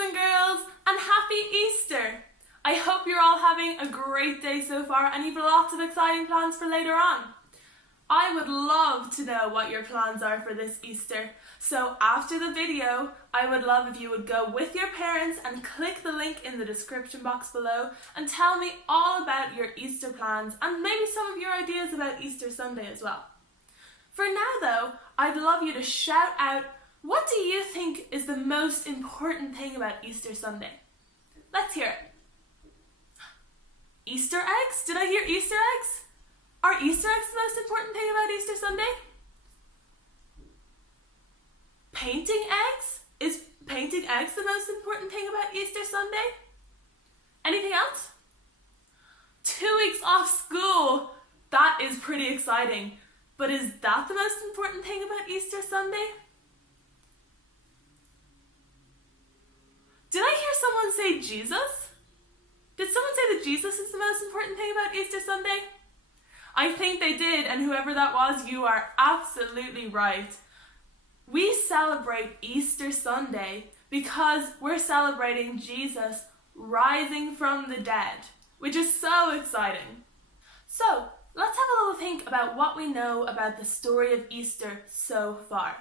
and girls, and happy Easter! I hope you're all having a great day so far and you've lots of exciting plans for later on. I would love to know what your plans are for this Easter, so after the video, I would love if you would go with your parents and click the link in the description box below and tell me all about your Easter plans and maybe some of your ideas about Easter Sunday as well. For now though, I'd love you to shout out, what do you think is the most important thing about Easter Sunday? Let's hear it. Easter eggs? Did I hear Easter eggs? Are Easter eggs the most important thing about Easter Sunday? Painting eggs? Is painting eggs the most important thing about Easter Sunday? Anything else? 2 weeks off school! That is pretty exciting. But is that the most important thing about Easter Sunday? Did I hear someone say Jesus? Did someone say that Jesus is the most important thing about Easter Sunday? I think they did, and whoever that was, you are absolutely right. We celebrate Easter Sunday because we're celebrating Jesus rising from the dead, which is so exciting. So, let's have a little think about what we know about the story of Easter so far.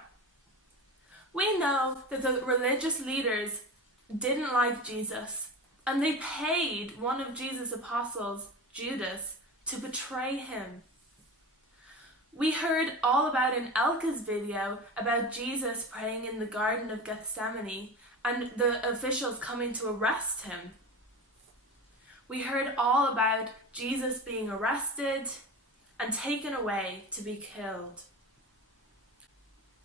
We know that the religious leaders didn't like Jesus, and they paid one of Jesus' apostles, Judas, to betray him. We heard all about in Elka's video about Jesus praying in the Garden of Gethsemane and the officials coming to arrest him. We heard all about Jesus being arrested and taken away to be killed.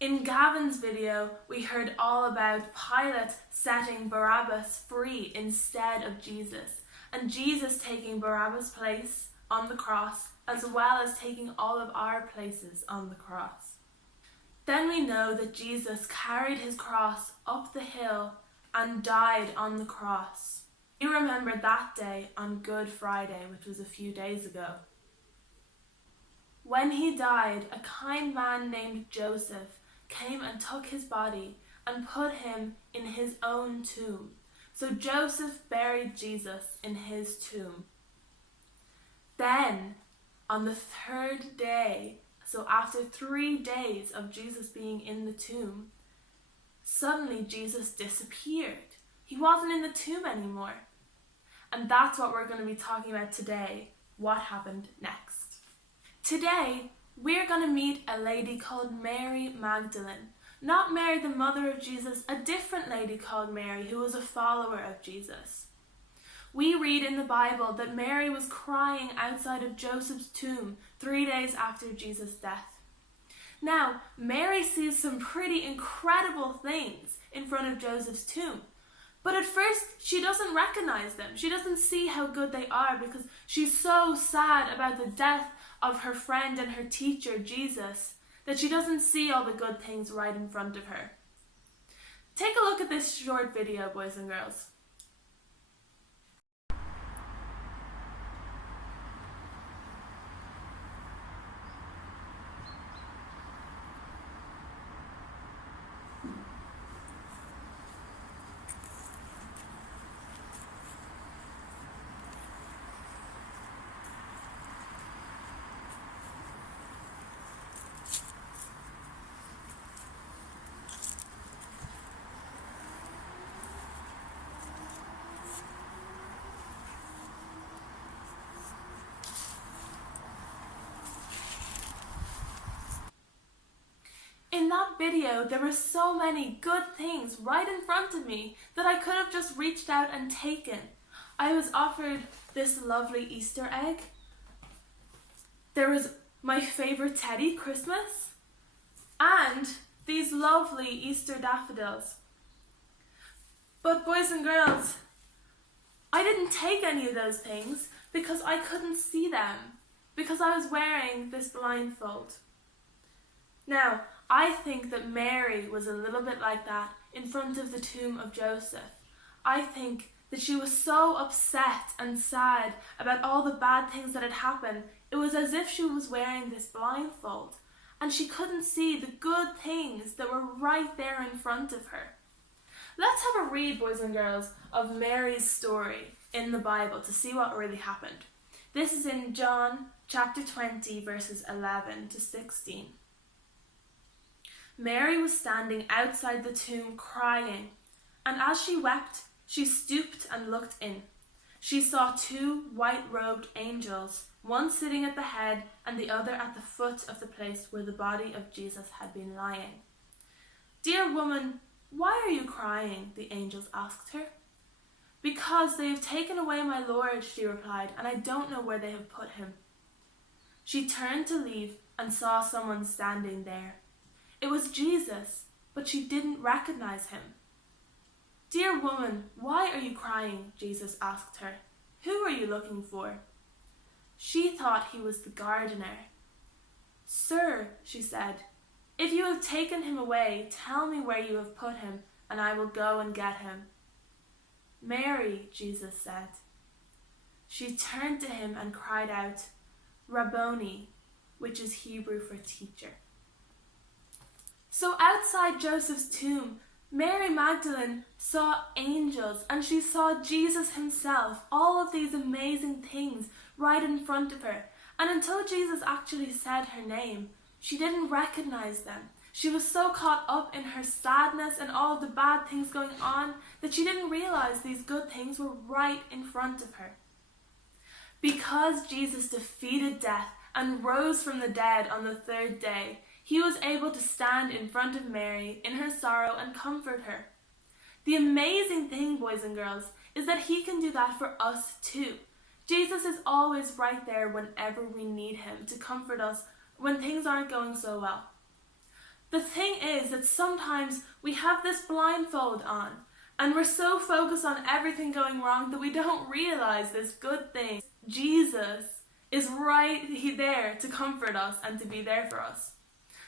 In Gavin's video, we heard all about Pilate setting Barabbas free instead of Jesus, and Jesus taking Barabbas' place on the cross, as well as taking all of our places on the cross. Then we know that Jesus carried his cross up the hill and died on the cross. We remember that day on Good Friday, which was a few days ago. When he died, a kind man named Joseph came and took his body and put him in his own tomb. So Joseph buried Jesus in his tomb. Then, on the third day, so after 3 days of Jesus being in the tomb, suddenly Jesus disappeared. He wasn't in the tomb anymore. And that's what we're going to be talking about today, what happened next. Today, we're going to meet a lady called Mary Magdalene. Not Mary, the mother of Jesus, a different lady called Mary who was a follower of Jesus. We read in the Bible that Mary was crying outside of Joseph's tomb 3 days after Jesus' death. Now, Mary sees some pretty incredible things in front of Joseph's tomb. But at first, she doesn't recognize them. She doesn't see how good they are because she's so sad about the death of her friend and her teacher, Jesus, that she doesn't see all the good things right in front of her. Take a look at this short video, boys and girls. In that video, there were so many good things right in front of me that I could have just reached out and taken. I was offered this lovely Easter egg. There was my favorite teddy, Christmas, and these lovely Easter daffodils. But boys and girls, I didn't take any of those things because I couldn't see them, because I was wearing this blindfold. Now, I think that Mary was a little bit like that in front of the tomb of Joseph. I think that she was so upset and sad about all the bad things that had happened. It was as if she was wearing this blindfold and she couldn't see the good things that were right there in front of her. Let's have a read, boys and girls, of Mary's story in the Bible to see what really happened. This is in John chapter 20, verses 11 to 16. Mary was standing outside the tomb crying, and as she wept, she stooped and looked in. She saw two white-robed angels, one sitting at the head and the other at the foot of the place where the body of Jesus had been lying. "Dear woman, why are you crying?" the angels asked her. "Because they have taken away my Lord," she replied, "and I don't know where they have put him." She turned to leave and saw someone standing there. It was Jesus, but she didn't recognize him. "Dear woman, why are you crying?" Jesus asked her. "Who are you looking for?" She thought he was the gardener. "Sir," she said, "if you have taken him away, tell me where you have put him, and I will go and get him." "Mary," Jesus said. She turned to him and cried out, "Rabboni," which is Hebrew for teacher. So outside Joseph's tomb, Mary Magdalene saw angels, and she saw Jesus himself, all of these amazing things right in front of her. And until Jesus actually said her name, she didn't recognize them. She was so caught up in her sadness and all of the bad things going on that she didn't realize these good things were right in front of her. Because Jesus defeated death and rose from the dead on the third day, he was able to stand in front of Mary in her sorrow and comfort her. The amazing thing, boys and girls, is that he can do that for us too. Jesus is always right there whenever we need him to comfort us when things aren't going so well. The thing is that sometimes we have this blindfold on and we're so focused on everything going wrong that we don't realize this good thing. Jesus is right there to comfort us and to be there for us.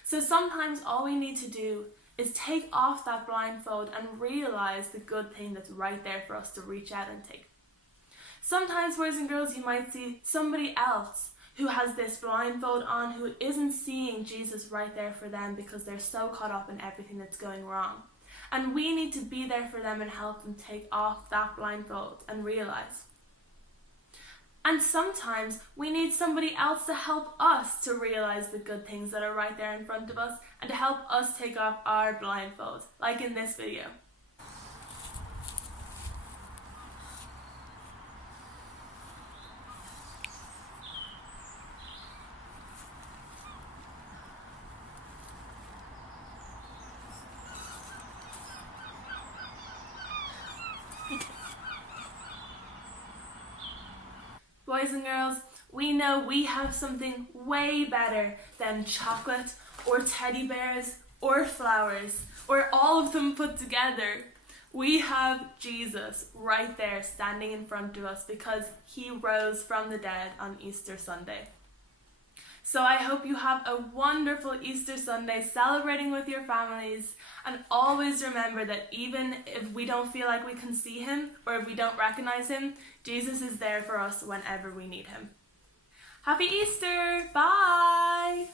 So sometimes all we need to do is take off that blindfold and realize the good thing that's right there for us to reach out and take. Sometimes, boys and girls, you might see somebody else who has this blindfold on, who isn't seeing Jesus right there for them because they're so caught up in everything that's going wrong. And we need to be there for them and help them take off that blindfold and realize. And sometimes we need somebody else to help us to realize the good things that are right there in front of us and to help us take off our blindfold, like in this video. Boys and girls, we know we have something way better than chocolate or teddy bears or flowers or all of them put together. We have Jesus right there standing in front of us because he rose from the dead on Easter Sunday. So I hope you have a wonderful Easter Sunday celebrating with your families, and always remember that even if we don't feel like we can see him or if we don't recognize him, Jesus is there for us whenever we need him. Happy Easter! Bye!